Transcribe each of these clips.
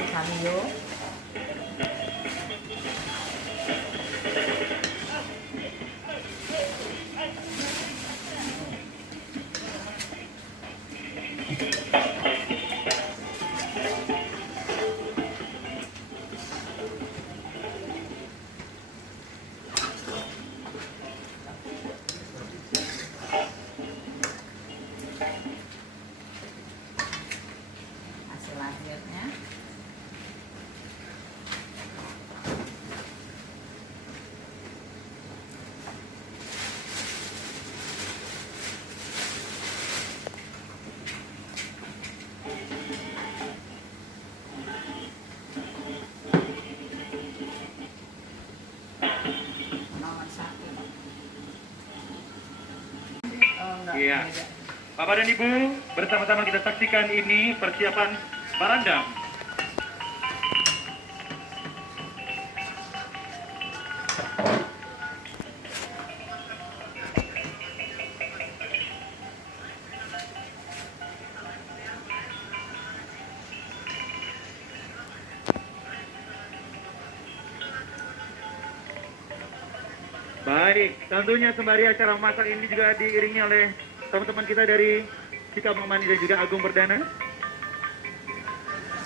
nasi kalio. Hasil akhirnya. Nomor 1. Oh, enggak. Iya. Beda. Bapak dan Ibu, bersama-sama kita saksikan ini persiapan barandang. Baik, tentunya sembari acara masak ini juga diiringi oleh teman-teman kita dari Cikabang Mani dan juga Agung Perdana.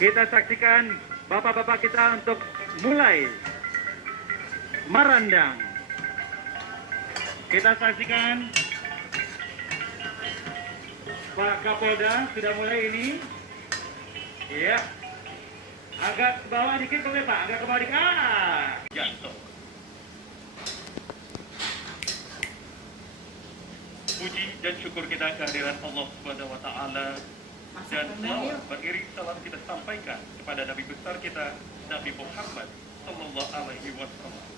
Kita saksikan bapak-bapak kita untuk mulai merandang. Kita saksikan Pak Kapolda sudah mulai ini. Iya. Agak ke bawah dikit boleh Pak, agak ke bawah dikit. Jatuh. Puji dan syukur kita kehadiran Allah Subhanahu wa taala dan selawat beriring salam kita sampaikan kepada Nabi besar kita Nabi Muhammad sallallahu alaihi wasallam.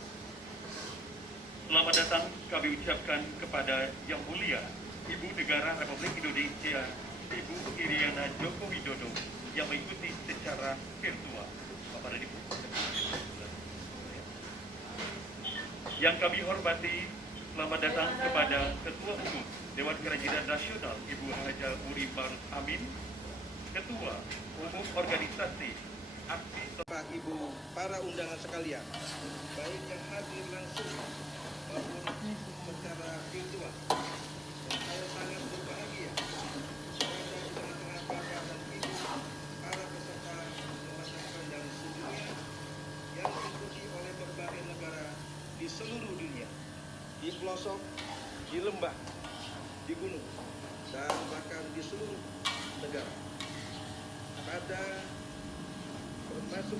Selamat datang kami ucapkan kepada Yang Mulia Ibu Negara Republik Indonesia Ibu Iriana Joko Widodo yang mengikuti secara virtual. Bapak dan Ibu. Yang kami hormati, selamat datang kepada Ketua Umum Dewan Kerajinan Nasional Ibu Haja Uri Maruf Amin, Ketua Umum Organisasi Aksi Bapak Ibu para undangan sekalian, baik yang hadir langsung maupun secara virtual, dan saya sangat berbahagia berada di tengah-tengah Bapak dan Ibu para peserta memasang rendang sedunia yang diikuti oleh berbagai negara di seluruh dunia, di pelosok, di lembah, di gunung, dan bahkan di seluruh negara. Pada termasuk